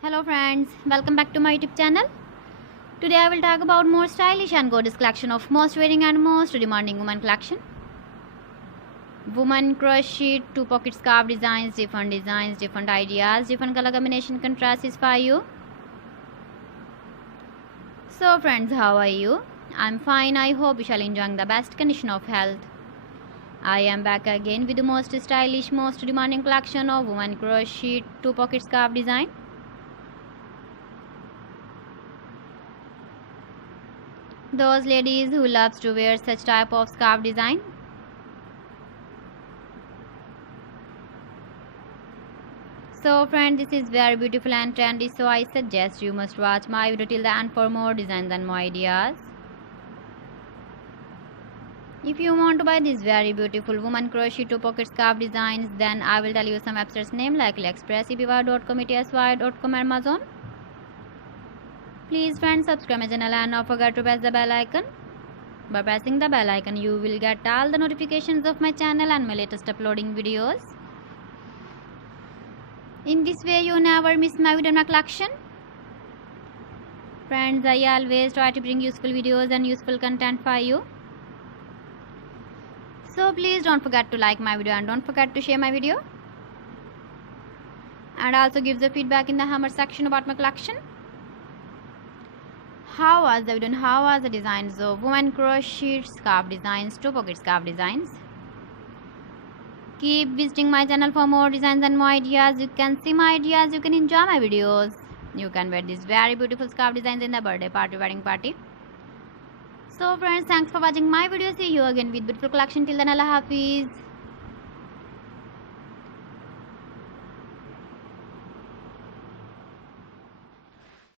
Hello friends, welcome back to my YouTube channel. Today I will talk about more stylish and gorgeous collection of most wearing and most demanding woman collection. Woman crochet, 2-pocket scarf designs, different ideas, different color combination contrasts for you. So friends, how are you? I'm fine. I hope you shall enjoy the best condition of health. I am back again with the most stylish, most demanding collection of woman crochet, 2-pocket scarf design. Those ladies who loves to wear such type of scarf design. So friend, this is very beautiful and trendy, so I suggest you must watch my video till the end for more designs and more ideas. If you want to buy these very beautiful woman crochet 2-pocket scarf designs, then I will tell you some websites name like AliExpress, eBay.com, etsy.com, Amazon. Please friends, subscribe my channel and don't forget to press the bell icon. By pressing the bell icon, you will get all the notifications of my channel and my latest uploading videos. In this way, you never miss my video in my collection. Friends, I always try to bring useful videos and useful content for you. So please don't forget to like my video and don't forget to share my video. And also give the feedback in the hammer section about my collection. How was the video and how was the designs of woman crochet scarf designs, 2-pocket scarf designs? Keep visiting my channel for more designs and more ideas. You can see my ideas, you can enjoy my videos. You can wear these very beautiful scarf designs in the birthday party, wedding party. So friends, thanks for watching my video. See you again with beautiful collection. Till then, Allah Hafiz.